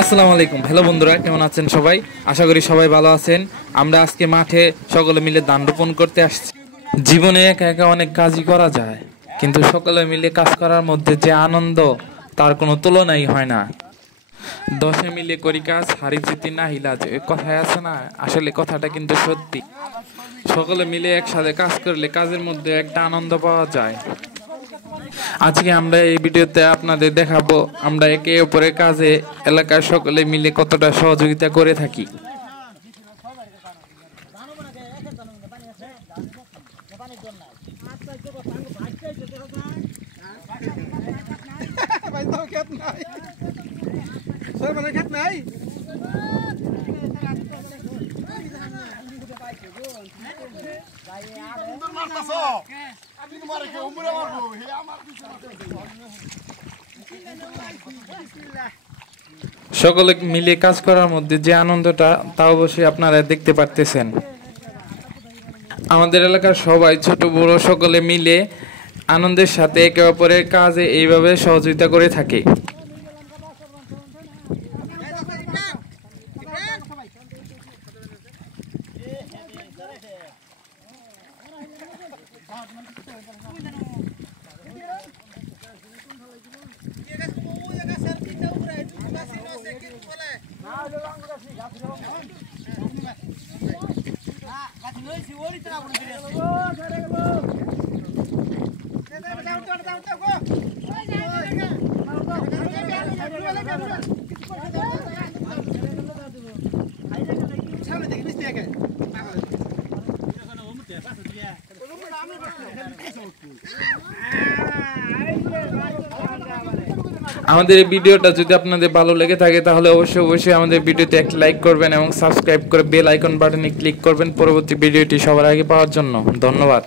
আসসালামু আলাইকুম। হ্যালো বন্ধুরা, কেমন আছেন সবাই? আশা করি সবাই ভালো আছেন। আমরা আজকে মাঠে সকলে মিলে ধান রোপণ করতে আসছি। জীবনে একা একা অনেক কাজই করা যায়, কিন্তু সকলে মিলে কাজ করার মধ্যে যে আনন্দ তার কোনো তুলনাই হয় না। দশে মিলে করি কাজ, হারি জিতি না হিলাজ, এই কথায় আছে না, আসলে কথাটা কিন্তু সত্যি। সকলে মিলে একসাথে কাজ করলে কাজের মধ্যে একটা আনন্দ পাওয়া যায়। আজকে আমরা এই ভিডিওতে আপনাদের দেখাবো আমরা একে অপরের কাজে এলাকার সকলে মিলে কতটা সহযোগিতা করে থাকি। সকলে মিলে কাজ করার মধ্যে যে আনন্দটা তা অবশ্যই আপনারা দেখতে পারতেছেন। আমাদের এলাকার সবাই ছোট বড় সকলে মিলে আনন্দের সাথে একে অপরের কাজে এইভাবে সহযোগিতা করে থাকে। আমাদের এই ভিডিওটা যদি আপনাদের ভালো লেগে থাকে তাহলে অবশ্যই আমাদের ভিডিওতে একটা লাইক করবেন এবং সাবস্ক্রাইব করে বেল আইকন বাটনে ক্লিক করবেন পরবর্তী ভিডিওটি সবার আগে পাওয়ার জন্য। ধন্যবাদ।